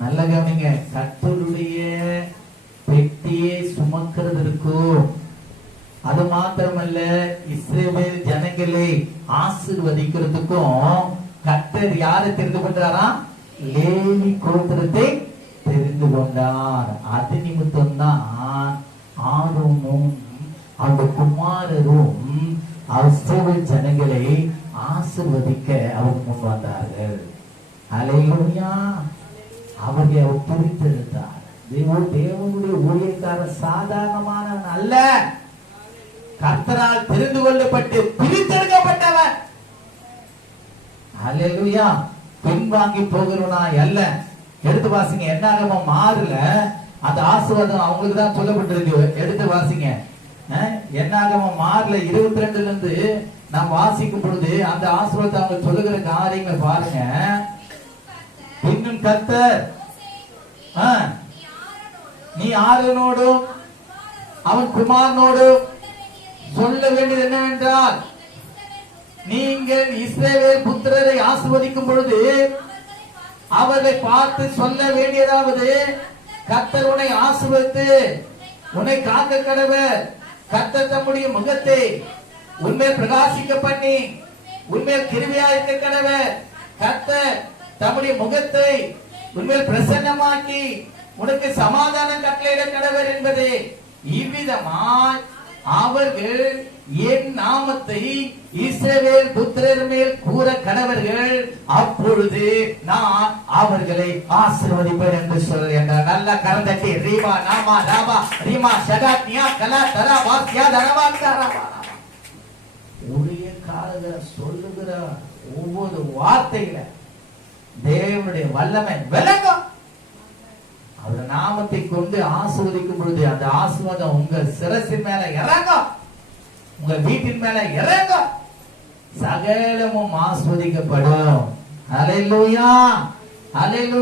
நல்ல கவனிங்க. கர்த்தருடைய பெட்டியை சுமக்கிறதற்கும் அது மாத்திரமல்ல இஸ்ரவேல் ஜனங்களை ஆசீர்வதிக்கிறதுக்கும் கர்த்தர் யாரை தெரிந்து கொண்டாரா? லேவி கோத்திரத்தை தெரிந்து கொண்டார். அது நிமித்தம் தான் ஆரோனும் அந்த குமாரரும் இஸ்ரவேல் ஜனங்களை ஆசீர்வதிக்க அவர் முன் வந்தார்கள். அல்லேலூயா. அவரை அவர் பிரித்தெடுத்தார். தேவனுடைய ஊழியக்கார சாதாரணமானவன் அல்ல, கர்த்தரால் தெரிந்து கொள்ளப்பட்டு பிரித்தெடுக்கப்பட்டவன். அல்லேலூயா. பின்வாங்கி போகிறவனா அல்ல. எடுத்து வாசிங்க. என்னாகமம் 6ல அந்த ஆசீர்வாதம் அவங்களுக்கு தான் சொல்லப்பட்டிருக்கு. எடுத்து வாசிங்க. என்னாகமம் 6ல 22ல இருந்து நாம் வாசிக்கும் பொழுது அந்த ஆசீர்வாதத்தை அவங்க சொல்லுகிற காரியங்களை பாருங்க. இன்னும் கர்த்தர் நீ ஆரோனோடும் அவன் குமாரனோடும் சொல்ல வேண்டியது என்னவென்றால், நீங்கள் இஸ்ரவேல் புத்திரரை ஆசீர்வதிக்கும் பொழுது அவர்களை பார்த்து சொல்ல வேண்டியதாவது, கர்த்தர் உன்னை ஆசீர்வதித்து உன்னை காக்க கடவர். கர்த்தர் தம்முடைய முகத்தை உன்மேல் பிரகாசிக்க பண்ணி உன்மேல் கிருபையா இருக்க கடவர். கர்த்தர் தம்முடைய முகத்தை உன்மேல் பிரசன்னமாக்கி உனக்கு சமாதானம் கட்டளையிட கடவர் என்பதே. இவ்விதமாய் அவர்கள் என் நாமத்தை இஸ்ரவேல் புத்திரர் மேல் கூற கடவர்கள், அப்பொழுது நான் அவர்களை ஆசீர்வதிப்பேன் என்று சொல்ல. நல்ல கரந்தட்டி ரீமா நாமா ராமா ரீமா ஷகாத்னியா கலா தரா வாஸ்யா தரவா கரவா. ஊழியக்காரர் சொல்லுகிற ஒவ்வொரு வார்த்தையில தேவனுடைய வல்லமை விளங்கும். அவர் நாமத்தை கொண்டு ஆசீர்வதிக்கும் பொழுது அந்த ஆசீர்வாதம் உங்க சிரசின் மேல இறங்கும், உங்க வீட்டின் மேல இறங்கும், சகலமும் ஆசீர்வதிக்கப்படும். அல்லேலூயா, அல்லேலூயா.